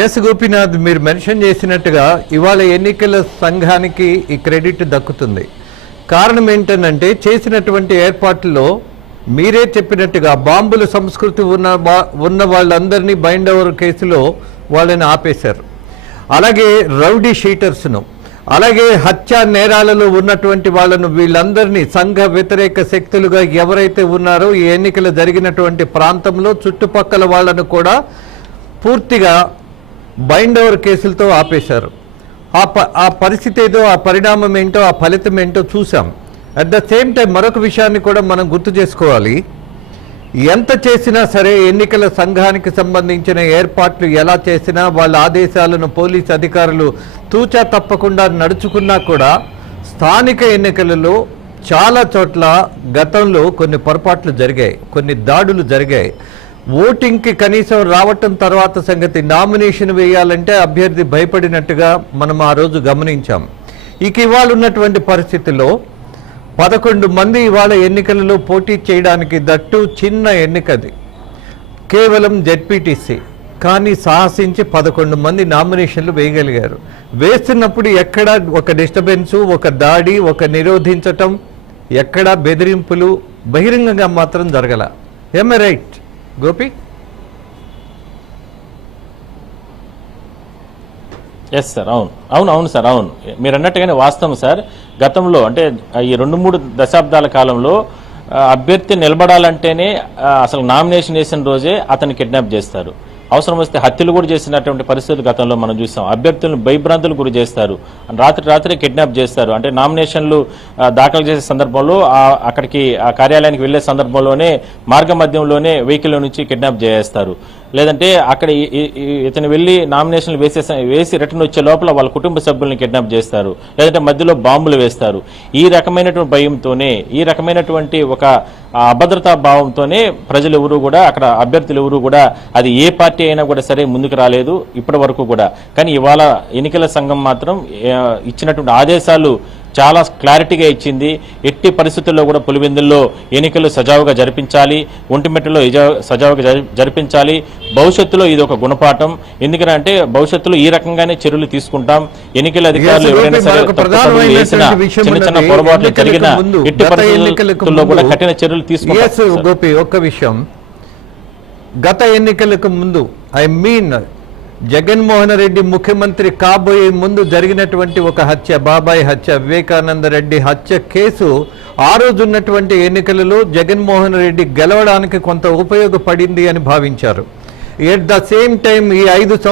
Yes Gopinath, మీరు mention చేసినట్టుగా ఇవాళ ఎన్నికల సంఘానికి ఈ క్రెడిట్ దక్కుతుంది. కారణం ఏంటంటే చేసినటువంటి ఏర్పాట్లలో మీరే చెప్పినట్టుగా బాంబుల సంస్కృతి ఉన్న వాళ్ళందరినీ బైండ్ ఓవర్ కేసులో వాళ్ళని ఆపేశారు. అలాగే రౌడీ షీటర్స్ను, అలాగే హత్యా నేరాలలో ఉన్నటువంటి వాళ్ళను, వీళ్ళందరినీ సంఘ వ్యతిరేక శక్తులుగా ఎవరైతే ఉన్నారో ఈ ఎన్నికలు జరిగినటువంటి ప్రాంతంలో చుట్టుపక్కల వాళ్ళను కూడా పూర్తిగా బైండ్ ఓవర్ కేసులతో ఆపేశారు. ఆ పరిస్థితి ఏదో, ఆ పరిణామం ఏంటో, ఆ ఫలితం ఏంటో చూసాం. అట్ ద సేమ్ టైం మరొక విషయాన్ని కూడా మనం గుర్తు చేసుకోవాలి. ఎంత చేసినా సరే ఎన్నికల సంఘానికి సంబంధించిన ఏర్పాట్లు ఎలా చేసినా, వాళ్ళ ఆదేశాలను పోలీసు అధికారులు తూచా తప్పకుండా నడుచుకున్నా కూడా స్థానిక ఎన్నికలలో చాలా చోట్ల గతంలో కొన్ని పొరపాట్లు జరిగాయి, కొన్ని దాడులు జరిగాయి. ఓటింగ్కి కనీసం రావటం తర్వాత సంగతి, నామినేషన్ వేయాలంటే అభ్యర్థి భయపడినట్టుగా మనం ఆ రోజు గమనించాం. ఇవాళ ఉన్నటువంటి పరిస్థితుల్లో 11 మంది ఇవాళ ఎన్నికలలో పోటీ చేయడానికి, దట్టు చిన్న ఎన్నికది, కేవలం జెడ్పీటీసీ, కానీ సాహసించి 11 మంది నామినేషన్లు వేయగలిగారు. వేస్తున్నప్పుడు ఎక్కడా ఒక డిస్టర్బెన్సు, ఒక దాడి, ఒక నిరోధించటం, ఎక్కడా బెదిరింపులు బహిరంగంగా మాత్రం జరగల. ఏమే రైట్ గోపి? ఎస్ సార్, అవును సార్, అవును మీరు అన్నట్టుగానే వాస్తవం సార్. గతంలో అంటే ఈ 2-3 దశాబ్దాల కాలంలో అభ్యర్థి నిలబడాలంటేనే అసలు నామినేషన్ వేసిన రోజే అతన్ని కిడ్నాప్ చేస్తారు. అవసరం వస్తే హత్యలు కూడా చేసినటువంటి పరిస్థితులు గతంలో మనం చూసాం. అభ్యర్థులను భయభ్రాంతులు గురి చేస్తారు, రాత్రి కిడ్నాప్ చేస్తారు. అంటే నామినేషన్లు దాఖలు చేసే సందర్భంలో అక్కడికి ఆ కార్యాలయానికి వెళ్లే సందర్భంలోనే మార్గ మధ్యంలోనే వెహికల్ నుంచి కిడ్నాప్ చేస్తారు. లేదంటే అక్కడ ఇతను వెళ్లి నామినేషన్లు వేసి రిటర్న్ వచ్చే లోపల వాళ్ళ కుటుంబ సభ్యులను కిడ్నాప్ చేస్తారు, లేదంటే మధ్యలో బాంబులు వేస్తారు. ఈ రకమైనటువంటి భయంతోనే, ఈ రకమైనటువంటి ఒక అభద్రతా భావంతోనే ప్రజలు ఎవరు కూడా, అక్కడ అభ్యర్థులు ఎవరు కూడా, అది ఏ పార్టీ అయినా కూడా సరే ముందుకు రాలేదు ఇప్పటి వరకు కూడా. కానీ ఇవాళ ఎన్నికల సంఘం మాత్రం ఇచ్చినటువంటి ఆదేశాలు చాలా క్లారిటీగా ఇచ్చింది. ఎట్టి పరిస్థితుల్లో కూడా పులివెందుల్లో ఎన్నికలు సజావుగా జరిపించాలి, ఒంటిమిట్టలో సజావుగా జరిపించాలి. భవిష్యత్తులో ఇది ఒక గుణపాఠం. ఎందుకంటే భవిష్యత్తులో ఈ రకంగానే చర్యలు తీసుకుంటాం. ఎన్నికల అధికారులు ఎవరైనా సరే చేసిన చిన్న పొరపాట్లు జరిగిన ఎట్టి పరిస్థితుల్లో కూడా కఠిన చర్యలు తీసుకుంటాం. గోపి, ఒక్క విషయం, గత ఎన్నికలకు ముందు, జగన్మోహన్ రెడ్డి ముఖ్యమంత్రి కాబోయే ముందు జరిగినటువంటి ఒక హత్య, బాబాయ్ హత్య, వివేకానంద రెడ్డి హత్య కేసు, ఆ రోజు ఉన్నటువంటి ఎన్నికలలో జగన్మోహన్ రెడ్డి గెలవడానికి కొంత ఉపయోగపడింది అని భావించారు. ఎట్ ద సేమ్ టైం ఈ 5